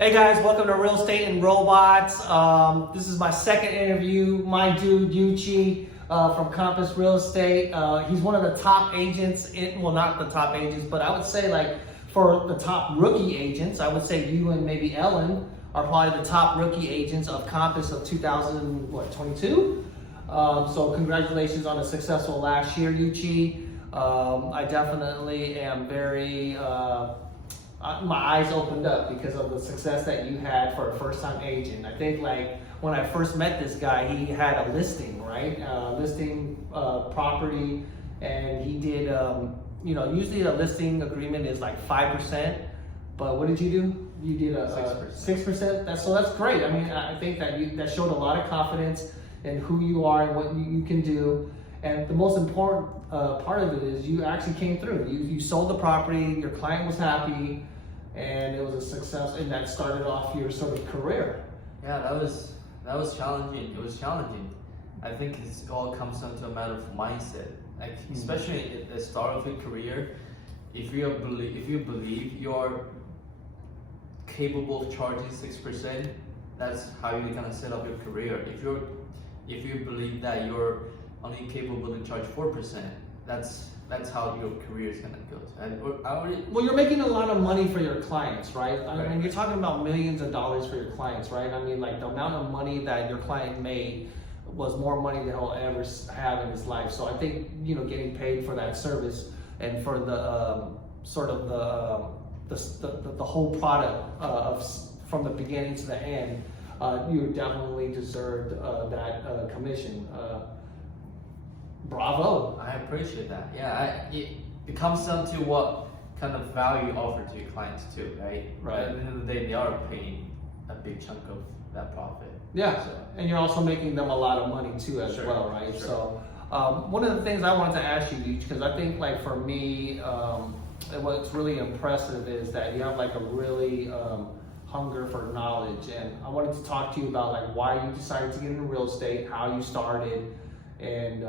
Hey guys, welcome to Real Estate and Robots. This is my second interview. My dude Yuqi from Compass Real Estate. He's one of the top agents. Well, not the top agents, but I would say like for the top rookie agents, I would say you and maybe Ellen are probably the top rookie agents of Compass of 2022. So congratulations on a successful last year, Yuqi. I definitely am very. My eyes opened up because of the success that you had for a first-time agent. I think like when I first met this guy, he had a listing, right? Property, and he did, usually a listing agreement is like 5%, but what did you do? You did a 6%. That's great. I mean, I think that showed a lot of confidence in who you are and what you can do. And the most important part of it is you actually came through. You sold the property, your client was happy, and it was a success, and that started off your sort of career. Yeah, that was challenging. It was challenging. I think it all comes down to a matter of mindset. Like especially at the start of your career, if you believe you're capable of charging 6%, that's how you're gonna set up your career. If you believe that you're only capable to charge 4%, that's how your career is gonna go. Well, you're making a lot of money for your clients, right? I mean, you're talking about millions of dollars for your clients, right? I mean, like the amount of money that your client made was more money than he'll ever have in his life. So I think getting paid for that service and for the the whole product from the beginning to the end, you definitely deserved that commission. Bravo. I appreciate that. Yeah, it comes down to what kind of value you offer to your clients too, right? Right. At the end of the day, they are paying a big chunk of that profit. Yeah, so. And you're also making them a lot of money too as well, right? Sure. So one of the things I wanted to ask you, because I think like for me, what's really impressive is that you have like a really hunger for knowledge, and I wanted to talk to you about like why you decided to get into real estate, how you started, and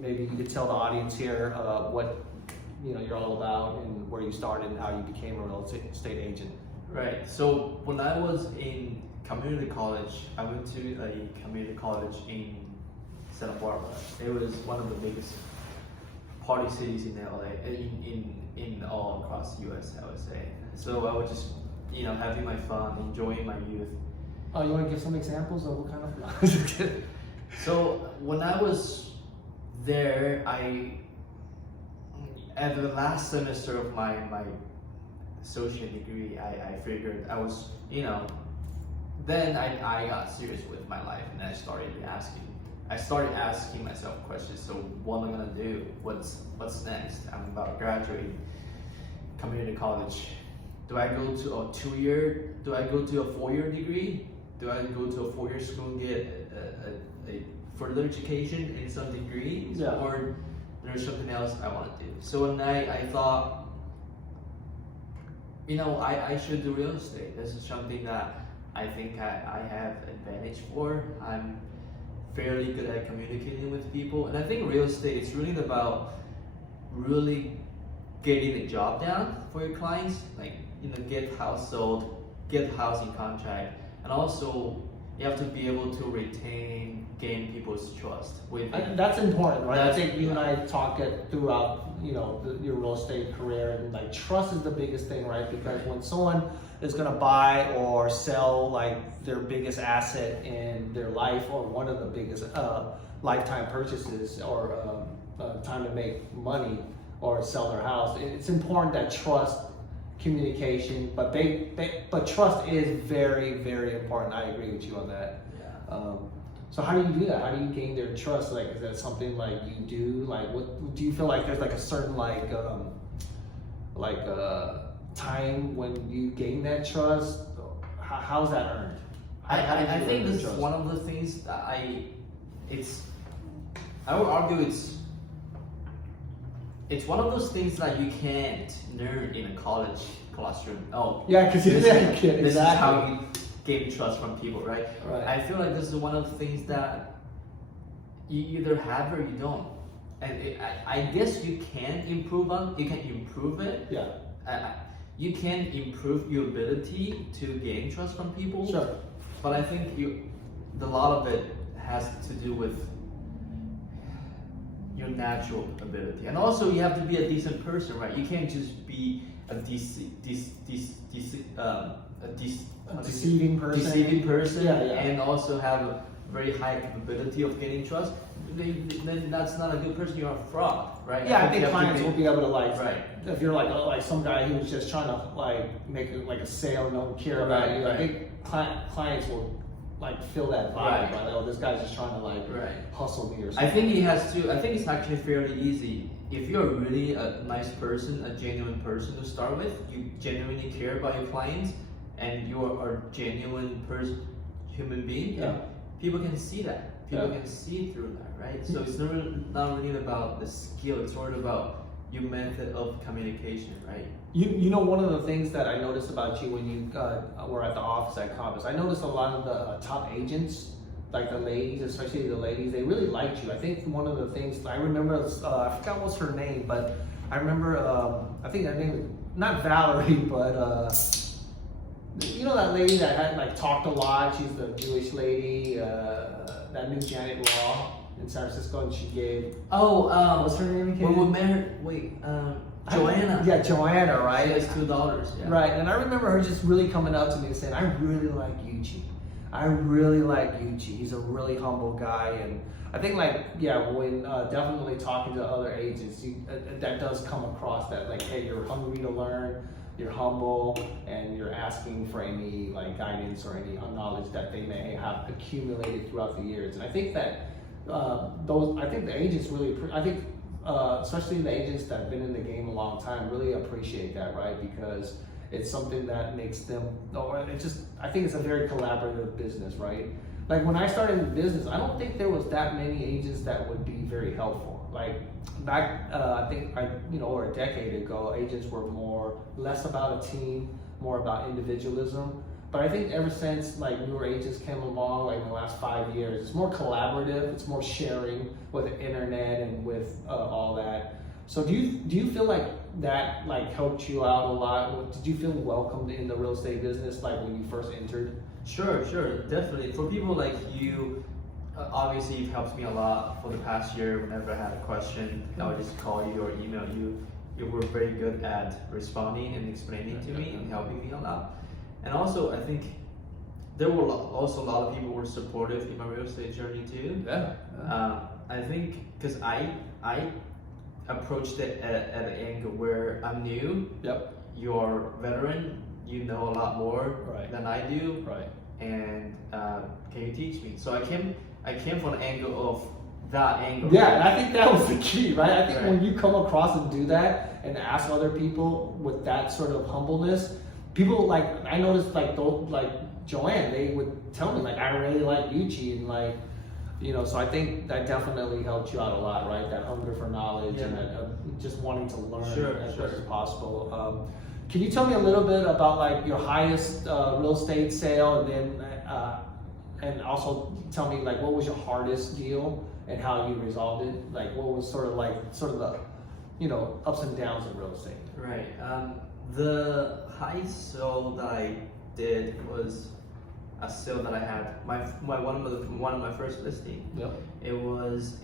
maybe you could tell the audience here what you're all about and where you started and how you became a real estate agent. Right. So when I was in community college, I went to a community college in Santa Barbara. It was one of the biggest party cities in LA, in all across the US, I would say. So I was just having my fun, enjoying my youth. Oh, you want to give some examples of what kind of? So when I was there, at the last semester of my associate degree, I figured I was, then I got serious with my life, and I started asking myself questions. So what am I gonna do? What's next? I'm about to graduate community college. Do I go to a 2-year? Do I go to a 4-year degree? Do I go to a 4-year school and get a further education in some degree? Yeah. Or there's something else I want to do? So one night I thought, I should do real estate. This is something that I think I have advantage for. I'm fairly good at communicating with people, and I think real estate is really about really getting the job done for your clients, like get the house sold, get the house in contract, and also you have to be able to gain people's trust. That's important, right? I think you and I talk it throughout, your real estate career, and like trust is the biggest thing, right? Because when someone is going to buy or sell like their biggest asset in their life, or one of the biggest lifetime purchases, or time to make money or sell their house, it's important that trust, communication, but trust is very, very important. I agree with you on that. Yeah. So how do you do that? How do you gain their trust? Like, is that something like you do? Like, what do you feel like there's like a certain time when you gain that trust? How's that earned? I think this is one of the things that I would argue it's one of those things that you can't learn in a college classroom. Oh, yeah, because this exactly. is how you gain trust from people, right? Right. I feel like this is one of the things that you either have or you don't, and I guess you can improve it. Yeah. you can improve your ability to gain trust from people. Sure. But I think a lot of it has to do with your natural ability, and also you have to be a decent person, right? You can't just be a Deceiving person. Yeah. and also have a very high capability of getting trust. Then that's not a good person. You're a fraud, right? Yeah, I think clients will be able to right. If you're like some guy who's just trying to like make a sale, don't care about you. I think clients will like feel that vibe, right? Oh, this guy's just trying to like hustle me or something. I think it's actually fairly easy. If you're really a nice person, a genuine person to start with, you genuinely care about your clients, and you're a genuine human being. Yeah. People can see that. People can see through that, right? So it's not really about the skill. It's sort of about your method of communication, right? You know, one of the things that I noticed about you when you were at the office at Compass, I noticed a lot of the top agents, like the ladies, especially the ladies, they really liked you. I think one of the things I remember, I forgot what's her name, but I remember, I think her name was not Valerie, but you know that lady that had like talked a lot. She's the Jewish lady that knew Janet Law in San Francisco, and she gave. What's her name again? When we met her, Joanna. Yeah, Joanna, right? She has $2. Yeah. Right, and I remember her just really coming up to me and saying, "I really like Yuqi. I really like Yuqi. He's a really humble guy." And I think when definitely talking to other agents, that does come across that like, hey, you're hungry to learn. You're humble, and you're asking for any like guidance or any knowledge that they may have accumulated throughout the years. And I think that I think the agents really, especially the agents that have been in the game a long time, really appreciate that, right? Because it's something that makes them, I think it's a very collaborative business, right? Like when I started in business, I don't think there was that many agents that would be very helpful. Like back, I think over a decade ago, agents were less about a team, more about individualism. But I think ever since like newer agents came along, like in the last 5 years, it's more collaborative. It's more sharing with the internet and with all that. So do you feel like that like helped you out a lot? Did you feel welcomed in the real estate business like when you first entered? Sure, definitely. For people like you, obviously you've helped me a lot for the past year. Whenever I had a question, I would just call you or email you. You were very good at responding and explaining to me and helping me a lot. And also, I think there were also a lot of people who were supportive in my real estate journey too. I think because I approached it at an angle where I'm new. Yep. You're veteran. You know a lot more than I do. Right. And can you teach me? So I came from an angle of that angle. Yeah, and I think that was the key, right? I think when you come across and do that and ask other people with that sort of humbleness, people like, I noticed like Joanne, they would tell me like, I really like Yuqi, and like, so I think that definitely helped you out a lot, right? That hunger for knowledge and that, just wanting to learn as much as possible. Can you tell me a little bit about like your highest real estate sale, and then and also tell me like what was your hardest deal and how you resolved it? Like what was sort of the ups and downs of real estate? Right. The highest sale that I did was a sale that I had one of my first listing. Yep. It was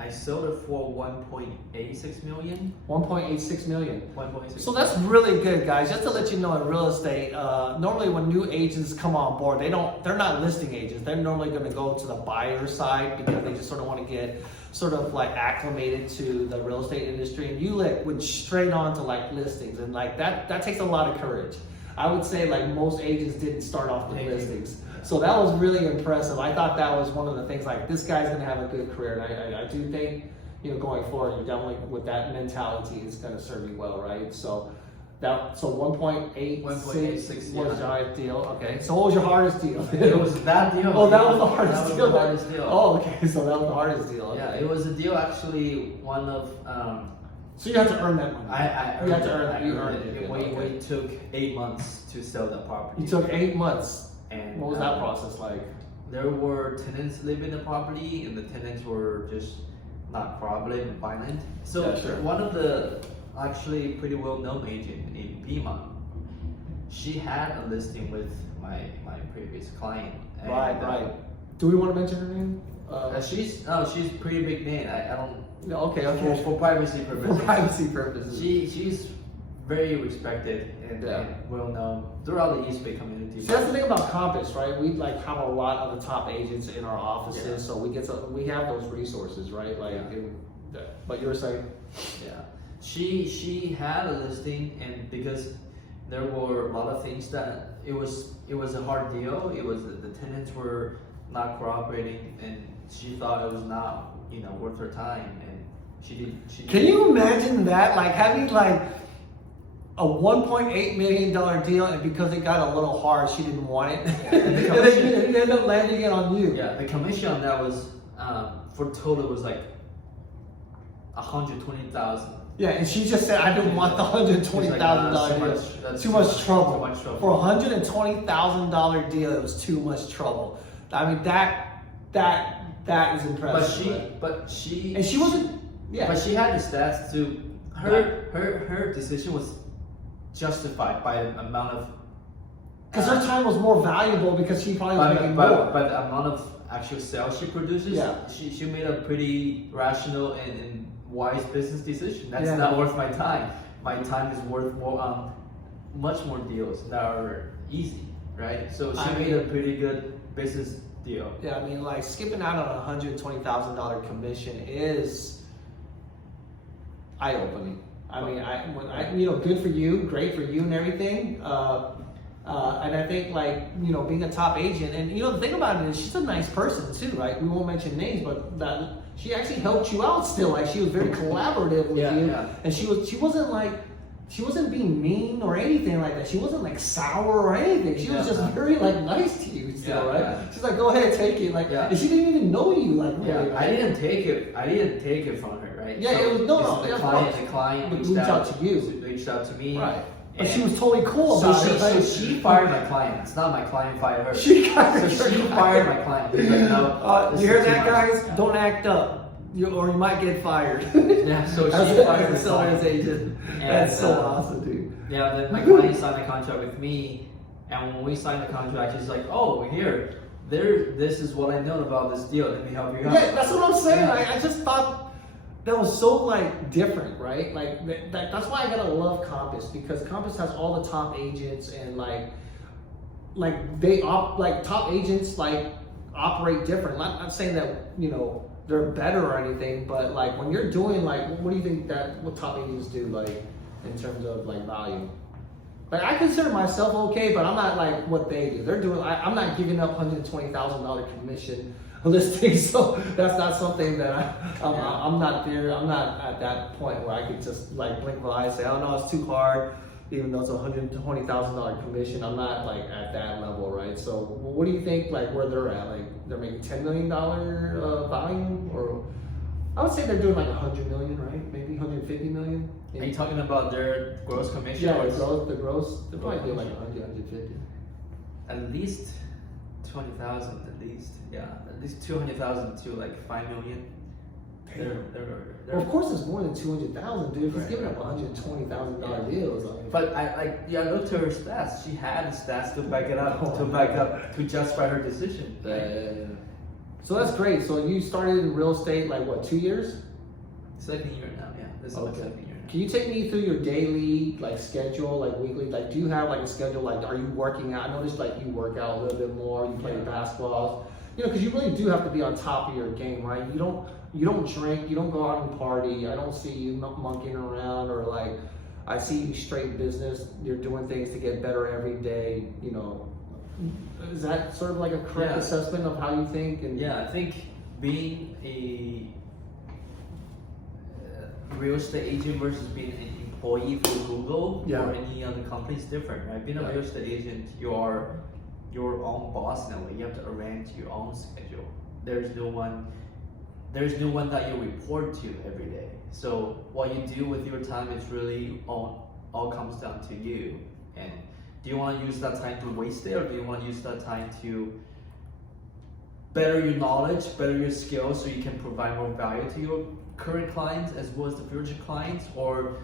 I sold it for 1.86 million. 1.86 million. 1.86. So that's really good, guys. Just to let you know, in real estate, normally when new agents come on board, they're not listing agents. They're normally going to go to the buyer side because they just sort of want to get sort of like acclimated to the real estate industry. And you went straight on to like listings, and like that takes a lot of courage. I would say like most agents didn't start off with listings. So that was really impressive. I thought that was one of the things, like this guy's gonna have a good career. And I do think, going forward, you're definitely with that mentality, it's gonna serve you well, right? So 1.86 was your highest deal. Okay. So what was your hardest deal? It was that deal. Oh, that was the hardest deal. The hardest deal. Oh, okay. So that was the hardest deal. Okay. Yeah, it was a deal actually one of so you had to earn that money. You had to earn that. You earned it. We took 8 months to sell that property. You took 8 months. And what was that process like? There were tenants living in the property, and the tenants were just not cooperative and violent. So one of the actually pretty well-known agent in Piedmont. She had a listing with my previous client. And, Right. Do we want to mention her name? She's pretty big name. I don't. No, okay. For privacy purposes. For privacy purposes. She's very respected and well known throughout the East Bay community. See, that's the thing about Compass, right? We like have a lot of the top agents in our offices, so we have those resources, right? Like, but you were saying, she had a listing, and because there were a lot of things that it was a hard deal. It was the tenants were not cooperating, and she thought it was not worth her time, and she did. Can you imagine that? Like having like a $1.8 million deal, and because it got a little hard, she didn't want it, and then you end up landing it on you. Yeah, the commission on that was for total was like $120,000. Yeah, and she just said, I didn't want the $120,000 deal. Too much trouble. For a $120,000 deal, it was too much trouble. I mean, that is impressive. But she wasn't. Yeah. But she had the stats to her decision was justified by the amount of. Because her time was more valuable because she probably was making more. By the amount of actual sales she produces, she made a pretty rational and wise business decision. That's not worth my time. My time is worth more, much more deals that are easy, right? So she made a pretty good business deal. Yeah, I mean, like skipping out on a $120,000 commission is eye-opening. I mean, good for you, great for you and everything. And I think being a top agent, and the thing about it is she's a nice person too, right? We won't mention names, but that she actually helped you out still. Like she was very collaborative with you, and she wasn't being mean or anything like that. She wasn't like sour or anything. She was just very nice to you still, right? Yeah. She's like, go ahead, take it. And she didn't even know you really. Right? I didn't take it from her, right? Yeah, so it was the client reached out to you. Reached out to me. Right. But she was totally cool about it. So she fired my client. It's not my client fired her. She fired my client. Like, no, you hear that, guys? Yeah. Don't act up, or you might get fired. Yeah. So she fired the seller's agent. That's so awesome, dude. Yeah. Then my client signed a contract with me, and when we signed the contract, she's like, "Oh, this is what I know about this deal. Let me help you out." Yeah, that's what I'm saying. I just thought. That was so different, right? That's why I gotta love Compass, because Compass has all the top agents, and top agents operate different. Not saying that they're better or anything, but when you're doing what do you think what top agents do in terms of value? I consider myself okay, but I'm not what they do. They're doing. I'm not giving up $120,000 commission listing, so that's not something that I'm not there. I'm not at that point where I could just blink my eye and say, oh no, it's too hard, even though it's a $120,000 commission. I'm not at that level, right? So what do you think where they're at? They're making $10 million volume, or I would say they're doing $100 million, right? Maybe $150 million. Are you talking about their gross commission? Yeah, the gross. They're probably doing 100, 150. At least 20,000, at least. Yeah, at least 200,000 to 5 million. Well, of course, it's more than 200,000, dude. If he's giving up $120,000 deals. But I looked at her stats. She had the stats to back it up, to justify her decision. Yeah. So that's great. So you started in real estate 2 years? Second year now. Yeah, this is my second year. Can you take me through your daily schedule, weekly? Do you have a schedule? Are you working out? I noticed you work out a little bit more. You play basketball. Because you really do have to be on top of your game, right? You don't drink. You don't go out and party. I don't see you monkeying around, or I see you straight business. You're doing things to get better every day. Is that sort of a correct assessment of how you think? And I think being a real estate agent versus being an employee for Google or any other company is different, right? Being a real estate agent, you are your own boss in a way. You have to arrange your own schedule. There's no one that you report to every day. So what you do with your time is really all comes down to you. And do you want to use that time to waste it, or do you want to use that time to better your knowledge, better your skills, so you can provide more value to your current clients as well as the future clients? Or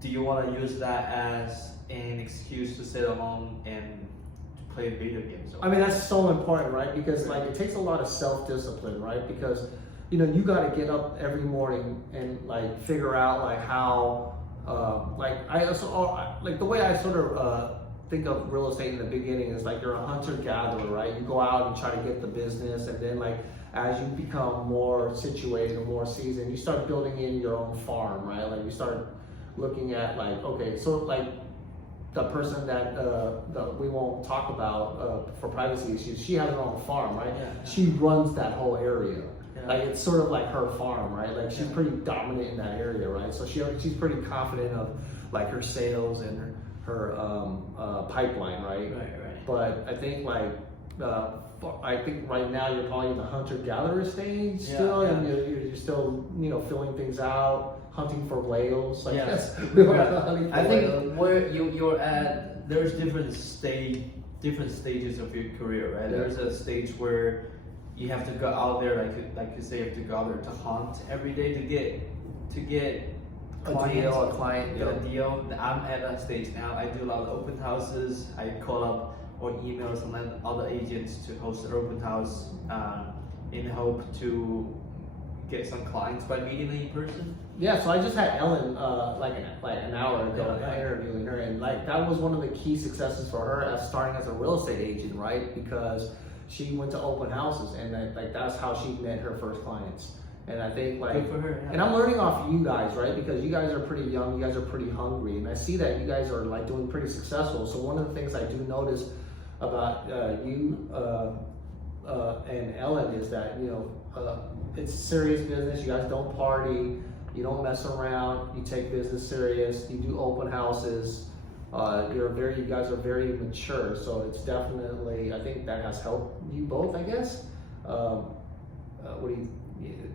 do you want to use that as an excuse to sit alone and play video games? I mean, that's so important, right? Because like it takes a lot of self-discipline, right? Because you know you got to get up every morning and like figure out like how like the way I sort of think of real estate in the beginning is like you're a hunter-gatherer, right? You go out and try to get the business, and then like as you become more situated and more seasoned, you start building in your own farm, right? Like you start looking at like, okay, so like the person that we won't talk about for privacy issues, she has her own farm, right? Yeah. She runs that whole area. Yeah. Like it's sort of like her farm, right? Like she's pretty dominant in that area, right? So she's pretty confident of like her sales and her pipeline, right? Right. But I think like right now you're probably in the hunter-gatherer stage still, and you're still filling things out. Hunting for whales, like Yes. I I think where you're at, there's different stages of your career, right? Yeah. There's a stage where you have to go out there, like you say, you have to go out there to hunt every day to get a client. get a deal. I'm at that stage now. I do a lot of open houses. I call up or email some other agents to host an open house in hope to get some clients by meeting them in person. Yeah, so I just had Ellen like an hour ago, Yeah. interviewing her, and like that was one of the key successes for her as starting as a real estate agent, right? Because she went to open houses, and like that's how she met her first clients. And I think like, Good for her. Yeah. and I'm learning off you guys, right? Because you guys are pretty young, you guys are pretty hungry, and I see that you guys are like doing pretty successful. So one of the things I do notice about you and Ellen is that it's serious business. You guys don't party. You don't mess around. You take business serious. You do open houses. You guys are very mature. So it's definitely, I think that has helped you both, I guess.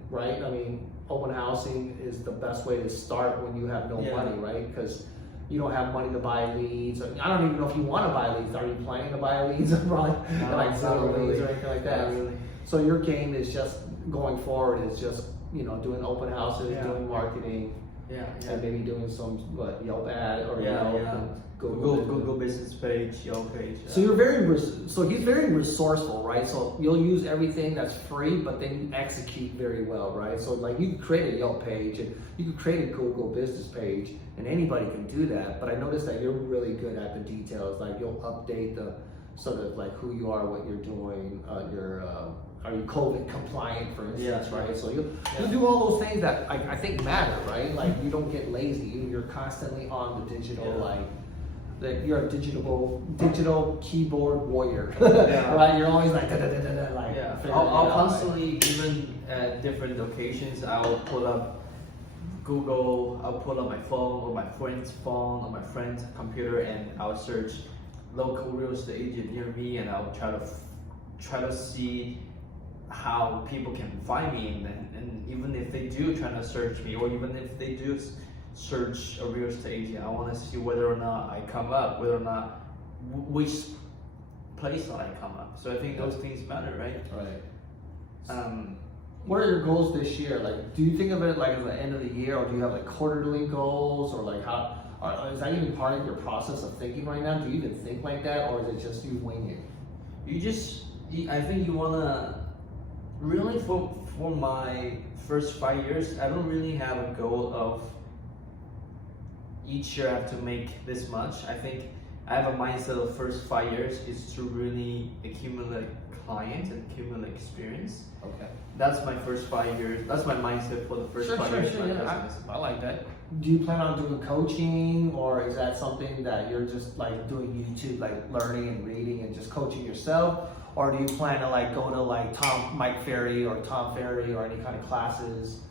Right? I mean, open housing is the best way to start when you have no money, right? Because you don't have money to buy leads. I don't even know if you want to buy leads. Are you planning to buy leads? Probably like zero leads or anything like that. Really. So your game is just going forward is just doing open houses, doing marketing, and maybe doing some Yelp ad or Google business page, Yelp page. So he's very resourceful, right? So you'll use everything that's free, but then you execute very well, right? So like you could create a Yelp page and you could create a Google business page, and anybody can do that. But I noticed that you're really good at the details. Like you'll update the sort of like who you are, what you're doing, are you COVID compliant, for instance, right? So you'll do all those things that I think matter, right? Like you don't get lazy. You're constantly on the digital, that you're a digital keyboard warrior, right? You're always like, I'll constantly, even at different occasions, I'll pull up Google, I'll pull up my phone or my friend's phone or my friend's computer, and I'll search local real estate agent near me, and I'll try to see how people can find me, and even if they do try to search me, or even if they do search a real estate agent, I want to see whether or not I come up, whether or not which place that I come up. So I think those things matter, right? Right. What are your goals this year? Like, do you think of it like at the end of the year, or do you have like quarterly goals, or like how? Is that even part of your process of thinking right now? Do you even think like that, or is it just you wing it? I think you wanna really for my first 5 years, I don't really have a goal of each year I have to make this much. I think I have a mindset of first 5 years is to really accumulate clients and accumulate experience. Okay. That's my first 5 years. That's my mindset for the first 5 years of my business. I like that. Do you plan on doing coaching, or is that something that you're just like doing YouTube, like learning and reading and just coaching yourself? Or do you plan to like go to like Mike Ferry or Tom Ferry or any kind of classes?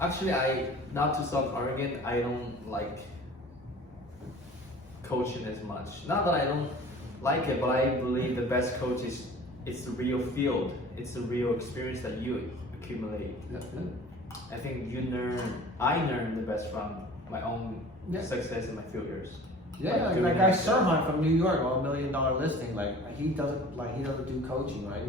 Actually, not to sound arrogant, I don't like coaching as much. Not that I don't like it, but I believe the best coach is it's the real field. It's the real experience that you accumulate. I think I learn the best from my own success and my failures. Yeah, doing like guy it. Sirhan from New York, well, $1 million listing. He doesn't do coaching, right?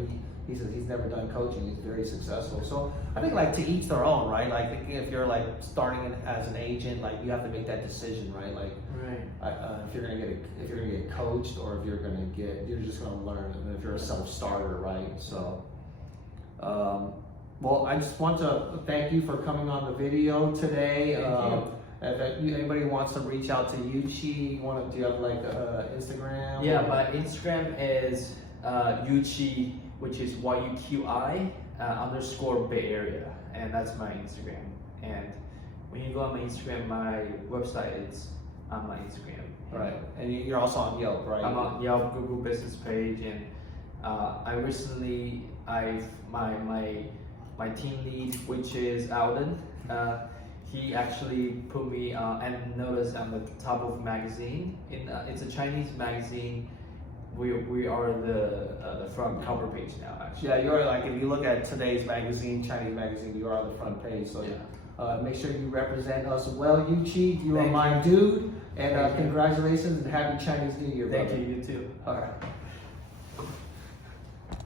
He says he's never done coaching. He's very successful. So I think like to each their own, right? Like if you're like starting as an agent, like you have to make that decision, right? Like Right. if you're gonna get coached or if you're just gonna learn. And if you're a self starter, right? So. Well, I just want to thank you for coming on the video today. If anybody wants to reach out to Yuqi, do you have like Instagram? Yeah, my Instagram is Yuqi, which is YUQI _ Bay Area, and that's my Instagram. And when you go on my Instagram, my website is on my Instagram. Right, and you're also on Yelp, right? I'm on Yelp, Google Business page, and my team lead, which is Alden, he actually put me and noticed on the top of magazine. It's a Chinese magazine. We are the front cover page now, actually. Yeah, you're like, if you look at today's magazine, Chinese magazine, you are on the front page. So make sure you represent us well, Yuqi. You are my dude. And congratulations and happy Chinese New Year, brother. Thank you, you too. All right.